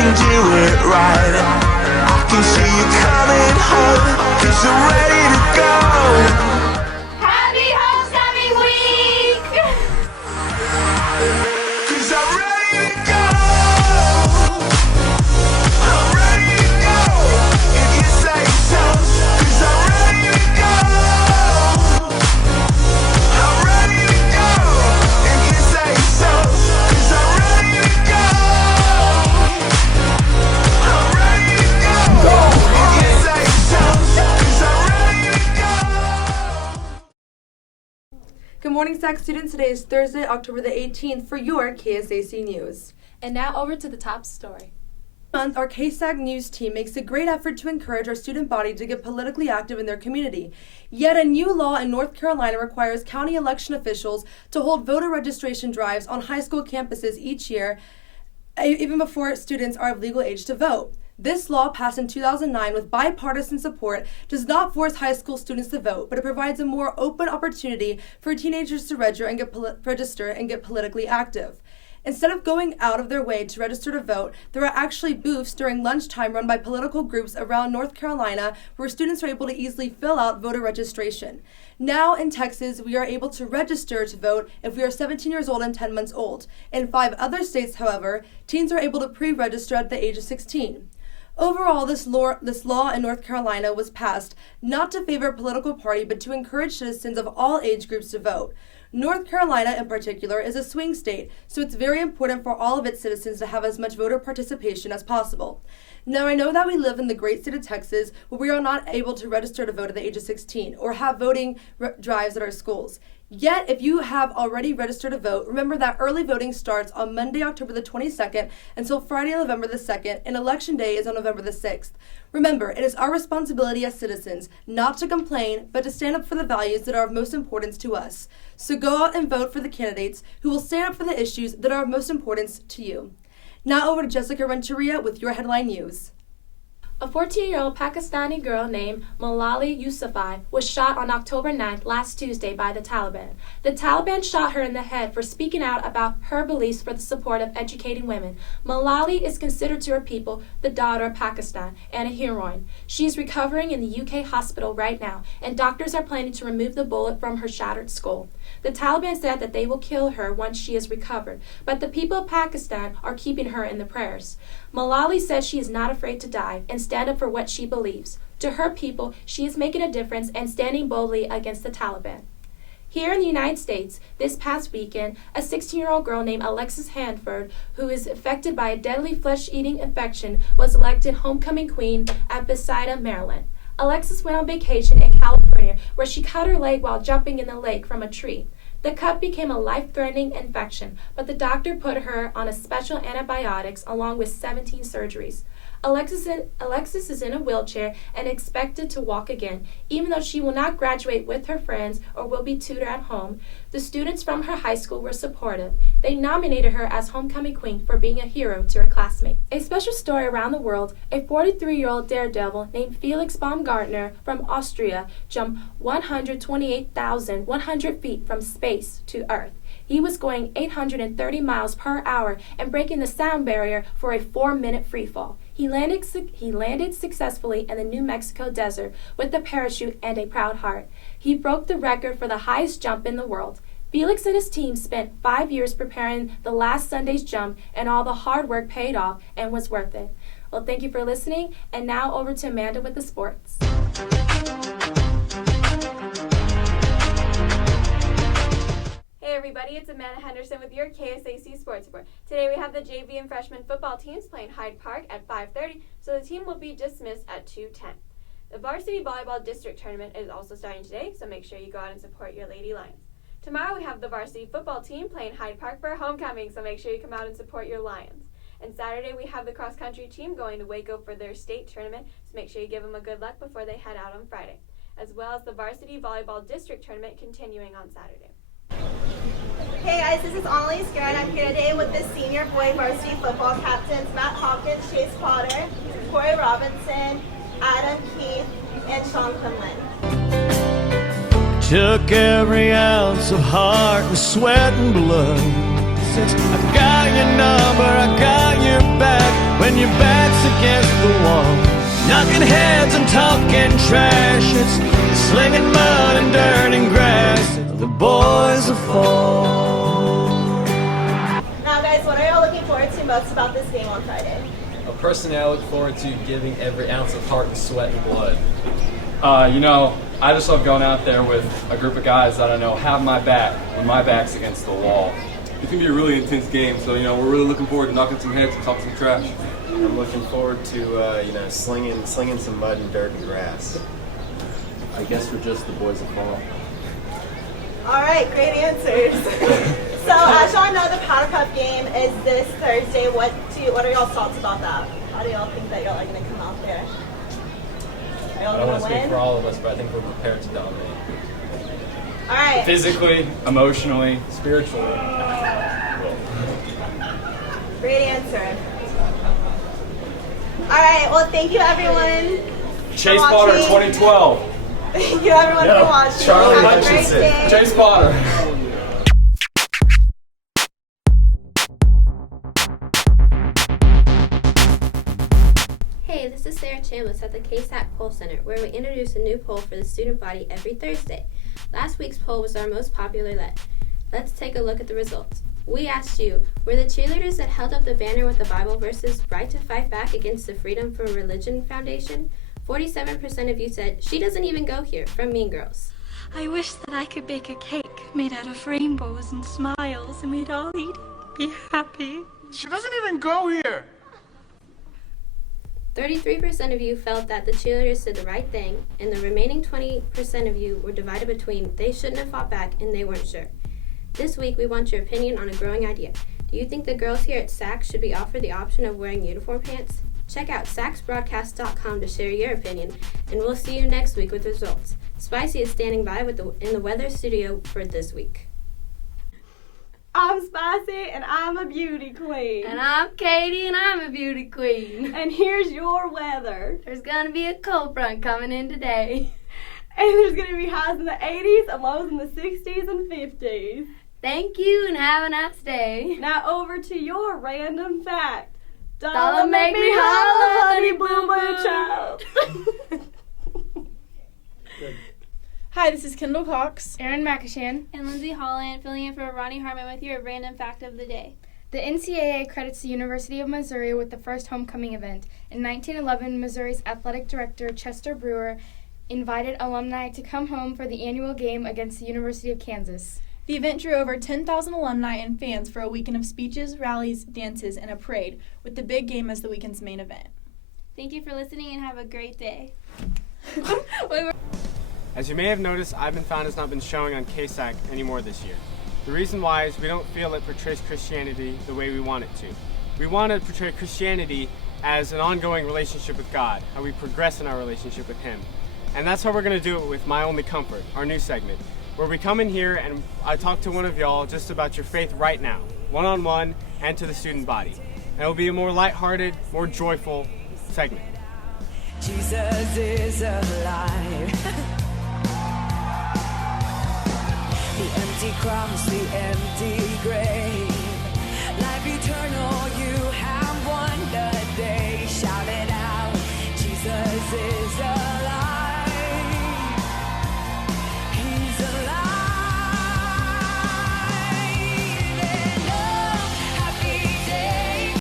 can do it right. I can see you coming home, 'cause you're ready to go. Happy Homecoming Week! 'Cause I'm ready to go. I'm ready to go. If you say so. 'Cause I'm ready to go. I'm ready to go. If you say so. 'Cause I'm ready to go. I'm ready to go. If you say so. 'Cause I'm ready to go. Good morning, SAC students. Today is Thursday, October the 18th for your KSAC News. And now over to the top story. This month, our KSAC News team makes a great effort to encourage our student body to get politically active in their community. Yet a new law in North Carolina requires county election officials to hold voter registration drives on high school campuses each year, even before students are of legal age to vote. This law, passed in 2009 with bipartisan support, does not force high school students to vote, but it provides a more open opportunity for teenagers to register and get politically active. Instead of going out of their way to register to vote, there are actually booths during lunchtime run by political groups around North Carolina where students are able to easily fill out voter registration. Now in Texas, we are able to register to vote if we are 17 years old and 10 months old. In 5 other states, however, teens are able to pre-register at the age of 16. Overall, this law in North Carolina was passed not to favor a political party, but to encourage citizens of all age groups to vote. North Carolina, in particular, is a swing state, so it's very important for all of its citizens to have as much voter participation as possible. Now, I know that we live in the great state of Texas, where we are not able to register to vote at the age of 16 or have voting drives at our schools. Yet, if you have already registered to vote, remember that early voting starts on Monday, October the 22nd until Friday, November the 2nd, and Election Day is on November the 6th. Remember, it is our responsibility as citizens not to complain, but to stand up for the values that are of most importance to us. So go out and vote for the candidates who will stand up for the issues that are of most importance to you. Now over to Jessica Renteria with your headline news. A 14-year-old Pakistani girl named Malala Yousafzai was shot on October 9th, last Tuesday, by the Taliban. The Taliban shot her in the head for speaking out about her beliefs for the support of educating women. Malala is considered to her people the daughter of Pakistan and a heroine. She is recovering in the UK hospital right now, and doctors are planning to remove the bullet from her shattered skull. The Taliban said that they will kill her once she is recovered, but the people of Pakistan are keeping her in their prayers. Malala said she is not afraid to die and stand up for what she believes. To her people, she is making a difference and standing boldly against the Taliban. Here in the United States, this past weekend, a 16-year-old girl named Alexis Hanford, who is affected by a deadly flesh-eating infection, was elected homecoming queen at Bethesda, Maryland. Alexis went on vacation in California, where she cut her leg while jumping in the lake from a tree. The cut became a life-threatening infection, but the doctor put her on a special antibiotics along with 17 surgeries. Alexis is in a wheelchair and expected to walk again. Even though she will not graduate with her friends or will be tutored at home, the students from her high school were supportive. They nominated her as homecoming queen for being a hero to her classmates. A special story around the world, a 43-year-old daredevil named Felix Baumgartner from Austria jumped 128,100 feet from space to Earth. He was going 830 miles per hour and breaking the sound barrier for a 4-minute freefall. He landed successfully in the New Mexico desert with a parachute and a proud heart. He broke the record for the highest jump in the world. Felix and his team spent 5 years preparing the last Sunday's jump, and all the hard work paid off and was worth it. Well, thank you for listening, and now over to Amanda with the sports. Hey everybody, it's Amanda Henderson with your KSAC Sports Report. Today we have the JV and freshman football teams playing Hyde Park at 5:30, so the team will be dismissed at 2:10. The varsity volleyball district tournament is also starting today, so make sure you go out and support your Lady Lions. Tomorrow we have the varsity football team playing Hyde Park for homecoming, so make sure you come out and support your Lions. And Saturday we have the cross-country team going to Waco for their state tournament, so make sure you give them a good luck before they head out on Friday, as well as the varsity volleyball district tournament continuing on Saturday. Hey guys, this is Annalise Garrett. I'm here today with the senior boy varsity football captains Matt Hawkins, Chase Potter, Corey Robinson, Adam Keith, and Sean Quinlan. Took every ounce of heart and sweat and blood. Since I got your number, I got your back. When you knocking heads and talking trash. It's slinging mud and dirt and grass. The boys are fall. Now, guys, what are y'all looking forward to most about this game on Friday? Personally, I look forward to giving every ounce of heart and sweat and blood. I just love going out there with a group of guys that I know have my back when my back's against the wall. It's gonna be a really intense game, so we're really looking forward to knocking some heads and talking some trash. I'm looking forward to slinging some mud and dirt and grass. I guess we're just the boys of fall. All right, great answers. So, as y'all know, the Powder Cup game is this Thursday. What are y'all's thoughts about that? How do y'all think that y'all are going to come out there? Are y'all I don't going want to to speak win? for all of us, but I think we're prepared to dominate. All right. Physically, emotionally, Spiritually. Great answer. All right. Well, thank you, everyone. Chase for Potter watching. 2012. Thank you, everyone, for watching. Charlie Have a great Hutchinson. day. Chase Potter. Hey, this is Sarah Chambliss at the KSAC Poll Center, where we introduce a new poll for the student body every Thursday. Last week's poll was our most popular yet. Let's take a look at the results. We asked you, were the cheerleaders that held up the banner with the Bible verses right to fight back against the Freedom from Religion Foundation? 47% of you said, she doesn't even go here, from Mean Girls. I wish that I could bake a cake made out of rainbows and smiles and we'd all eat it, be happy. She doesn't even go here. 33% of you felt that the cheerleaders did the right thing, and the remaining 20% of you were divided between they shouldn't have fought back and they weren't sure. This week, we want your opinion on a growing idea. Do you think the girls here at SAC should be offered the option of wearing uniform pants? Check out sacsbroadcast.com to share your opinion, and we'll see you next week with results. Spicy is standing by in the weather studio for this week. I'm Spicy, and I'm a beauty queen. And I'm Katie, and I'm a beauty queen. And here's your weather. There's gonna be a cold front coming in today. And there's going to be highs in the 80s and lows in the 60s and 50s. Thank you, and have a nice day. Now over to your random fact. Dollar make me holla, honey boo boo child. Hi, this is Kendall Cox, Aaron McAshan, and Lindsay Holland, filling in for Ronnie Harmon with your random fact of the day. The NCAA credits the University of Missouri with the first homecoming event. In 1911, Missouri's athletic director, Chester Brewer, invited alumni to come home for the annual game against the University of Kansas. The event drew over 10,000 alumni and fans for a weekend of speeches, rallies, dances, and a parade, with the big game as the weekend's main event. Thank you for listening and have a great day. As you may have noticed, I've Been Found has not been showing on KSAC anymore this year. The reason why is we don't feel it portrays Christianity the way we want it to. We want to portray Christianity as an ongoing relationship with God, how we progress in our relationship with Him. And that's how we're going to do it with My Only Comfort, our new segment, where we come in here and I talk to one of y'all just about your faith right now, one-on-one and to the student body. And it will be a more lighthearted, more joyful segment. Jesus is alive. The empty cross, the empty grave, life eternal.